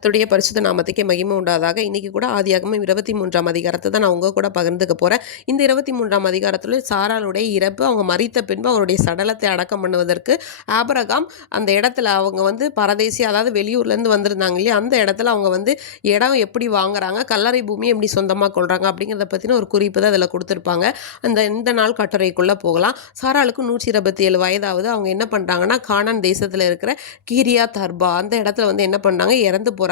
கர்த்தருடைய பரிசுத்த நாமத்துக்கே மகிமை உண்டாதாக. இன்னைக்கு கூட ஆதியாகமம் 23ஆம் அதிகாரத்தை தான் நான் உங்க கூட பகிர்ந்துக்க போறேன். இந்த 23ஆம் அதிகாரத்தில் சாராளுடைய இறப்பு, அவங்க மரித்த பின்பு அவருடைய சடலத்தை அடக்கம் பண்ணுவதற்கு ஆபிரகாம் அந்த இடத்துல அவங்க வந்து பரதேசி, அதாவது வெளியூர்லேருந்து வந்திருந்தாங்க இல்லையா, அந்த இடத்துல அவங்க வந்து இடம் எப்படி வாங்குறாங்க, கல்லறை பூமியை எப்படி சொந்தமாக கொள்றாங்க அப்படிங்கிறத பற்றின ஒரு குறிப்பு தான் அதில் கொடுத்துருப்பாங்க. இந்த நாள் கட்டுரைக்குள்ளே போகலாம். சாராளுக்கு 127 வயதாவது. அவங்க என்ன பண்ணுறாங்கன்னா, கானான் தேசத்தில் இருக்கிற கீரியா தர்பா அந்த இடத்துல வந்து என்ன பண்ணுறாங்க, இறந்து போகிறாங்க.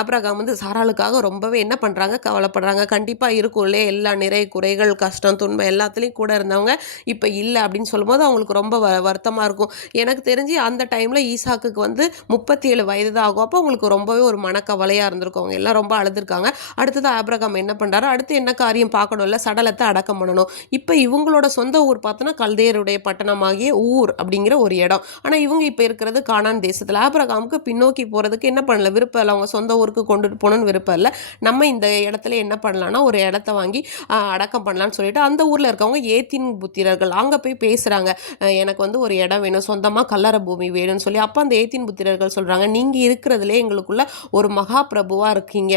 ஆபிரகாம் வந்து சாராளுக்காக ரொம்பவே என்ன பண்ணுறாங்க, கவலைப்படுறாங்க. கண்டிப்பாக இருக்கும்லே எல்லா நிறை குறைகள் கஷ்டம் துன்பம் எல்லாத்துலேயும் கூட இருந்தவங்க இப்போ இல்லை அப்படின்னு சொல்லும்போது அவங்களுக்கு ரொம்ப வருத்தமாக இருக்கும். எனக்கு தெரிஞ்சு அந்த டைமில் ஈசாக்குக்கு வந்து 37 வயது தான் ஆகும். அப்போ அவங்களுக்கு ரொம்பவே ஒரு மனக்கவலையாக இருந்திருக்கும். அவங்க எல்லாம் ரொம்ப அழுதுருக்காங்க. அடுத்தது ஆபிரகாம் என்ன பண்ணுறாரு, அடுத்து என்ன காரியம் பார்க்கணும்ல, சடலத்தை அடக்கம் பண்ணணும். இப்போ இவங்களோட சொந்த ஊர் பார்த்தோன்னா கல்தேயருடைய பட்டணமாகிய ஊர் அப்படிங்கிற ஒரு இடம். ஆனால் இவங்க இப்போ இருக்கிறது கானான் தேசத்தில். ஆபிரகாமுக்கு பின்னோக்கி போகிறதுக்கு என்ன பண்ணல, விருப்பம் இல்லை. அவங்க சொந்த ஊருக்கு கொண்டுட்டு போகணுன்னு விருப்பம் இல்லை. நம்ம இந்த இடத்துல என்ன பண்ணலான்னா, ஒரு இடத்த வாங்கி அடக்கம் பண்ணலான்னு சொல்லிட்டு அந்த ஊரில் இருக்கவங்க ஏத்தின் புத்திரர்கள் அங்கே போய் பேசுகிறாங்க. எனக்கு வந்து ஒரு இடம் வேணும், சொந்தமாக கல்லறை பூமி வேணும்னு சொல்லி. அப்போ அந்த ஏத்தின் புத்திரர்கள் சொல்கிறாங்க, நீங்கள் இருக்கிறதுலே எங்களுக்குள்ள ஒரு மகா பிரபுவாக இருக்கீங்க,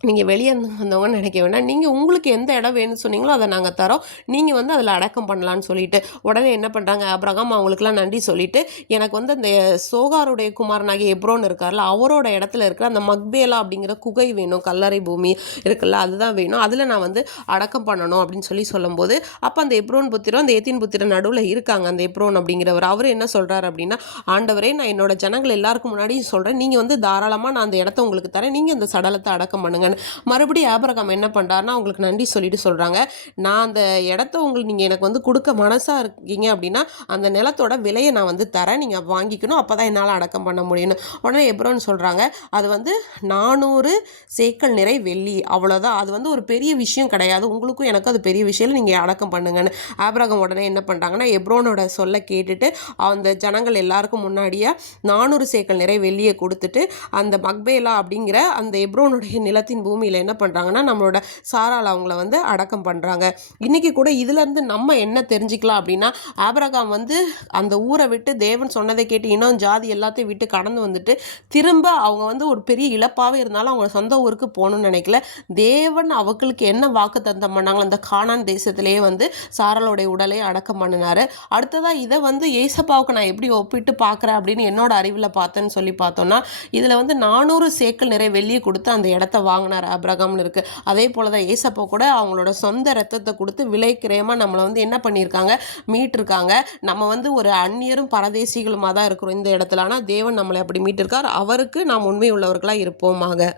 நீங்கள் வெளியே வந்தவங்கன்னு நினைக்க வேண்டாம், நீங்கள் உங்களுக்கு எந்த இடம் வேணும்னு சொன்னீங்களோ அதை நாங்கள் தரோம், நீங்கள் வந்து அதில் அடக்கம் பண்ணலான்னு சொல்லிட்டு உடனே என்ன பண்ணுறாங்க, ஆபிரகாம் அவங்களுக்குலாம் நன்றி சொல்லிட்டு, எனக்கு வந்து அந்த சோகாருடைய குமாரனாகிய எப்ரோன் இருக்கார்ல, அவரோட இடத்துல இருக்கிற அந்த மக்பேலா அப்படிங்கிற குகை வேணும், கல்லறை பூமி இருக்குல்ல, அதுதான் வேணும், அதில் நான் வந்து அடக்கம் பண்ணணும் அப்படின்னு சொல்லும்போது, அப்போ அந்த எப்ரோன் புத்திரம் அந்த ஏத்தின் புத்திரன் நடுவில் இருக்காங்க. அந்த எப்ரோன் அப்படிங்கிறவர் அவர் என்ன சொல்கிறார் அப்படின்னா, ஆண்டவரே, நான் என்னோட ஜனங்கள் எல்லாருக்கும் முன்னாடியும் சொல்கிறேன், நீங்கள் வந்து தாராளமாக நான் அந்த இடத்த உங்களுக்கு தரேன், நீங்கள் அந்த சடலத்தை அடக்கம் பண்ணுங்க. மறுபடியும் ஆபிரகாம் என்ன பண்ணுறாருன்னா, அவங்களுக்கு நன்றி சொல்லிட்டு சொல்கிறாங்க, நான் அந்த இடத்த உங்களுக்கு நீங்கள் எனக்கு வந்து கொடுக்க மனசாக இருக்கீங்க அப்படின்னா அந்த நிலத்தோட விலையை நான் வந்து தரேன், நீங்கள் வாங்கிக்கணும், அப்போ தான் என்னால் அடக்கம் பண்ண முடியும்னு. உடனே எப்ரோன்னு சொல்கிறாங்க, அது வந்து 400 சேக்கல் நிறை வெள்ளி, அவ்வளோதான், அது வந்து ஒரு பெரிய விஷயம் கிடையாது, உங்களுக்கும் எனக்கும் அது பெரிய விஷயம், நீங்கள் அடக்கம் பண்ணுங்கன்னு. ஆபிரகாம் உடனே என்ன பண்ணுறாங்கன்னா, எப்ரோனோட சொல்ல கேட்டுட்டு அந்த ஜனங்கள் எல்லாருக்கும் முன்னாடியே 400 சேக்கல் நிறை வெள்ளியை கொடுத்துட்டு அந்த மக்பேலா அப்படிங்கிற அந்த எப்ரோனுடைய நிலத்தின் பூமியில் என்ன பண்ணுறாங்கன்னா, நம்மளோட சாரால் அவங்கள வந்து அடக்கம் பண்ணுறாங்க. இன்றைக்கி கூட இதுலேருந்து நம்ம என்ன தெரிஞ்சுக்கலாம் அப்படின்னா, ஆபிரகாம் வந்து அந்த ஊரை விட்டு தேவன் சொன்னதை கேட்டு இன்னும் ஜாதி எல்லாத்தையும் விட்டு கடந்து வந்துட்டு திரும்ப அவங்க வந்து ஒரு பெரிய இழப்பாகவே இருந்தாலும் அவங்க சொந்த ஊருக்கு போகணும்னு நினைக்கல. தேவன் அவங்களுக்கு என்ன வாக்கு தந்தம் பண்ணாங்களோ அந்த கானான் தேசத்திலேயே வந்து சாராளுடைய உடலை அடக்கம் பண்ணினார். அடுத்ததாக இதை வந்து ஏசப்பாவுக்கு நான் எப்படி ஒப்பிட்டு பார்க்குறேன் அப்படின்னு என்னோட அறிவில் பார்த்தேன்னு சொல்லி பார்த்தோன்னா, இதில் வந்து 400 சேக்கல் நிறை வெள்ளியை கொடுத்து அந்த இடத்த வாங்கினார் ஆபிரகாம்னு இருக்குது. அதே போல் தான் ஏசப்பா கூட அவங்களோட சொந்த ரத்தத்தை கொடுத்து விலைக்கிரயமாக நம்மளை வந்து என்ன பண்ணியிருக்காங்க, மீட்டிருக்காங்க. நம்ம வந்து ஒரு அந்நியரும் பரதேசிகளுமாக தான் இருக்கிறோம் இந்த இடத்துல. ஆனால் தேவன் நம்மளை அப்படி மீட்டிருக்கார். அவருக்கு நாம் உண்மை உள்ளவர்களாக இருப்போமாக.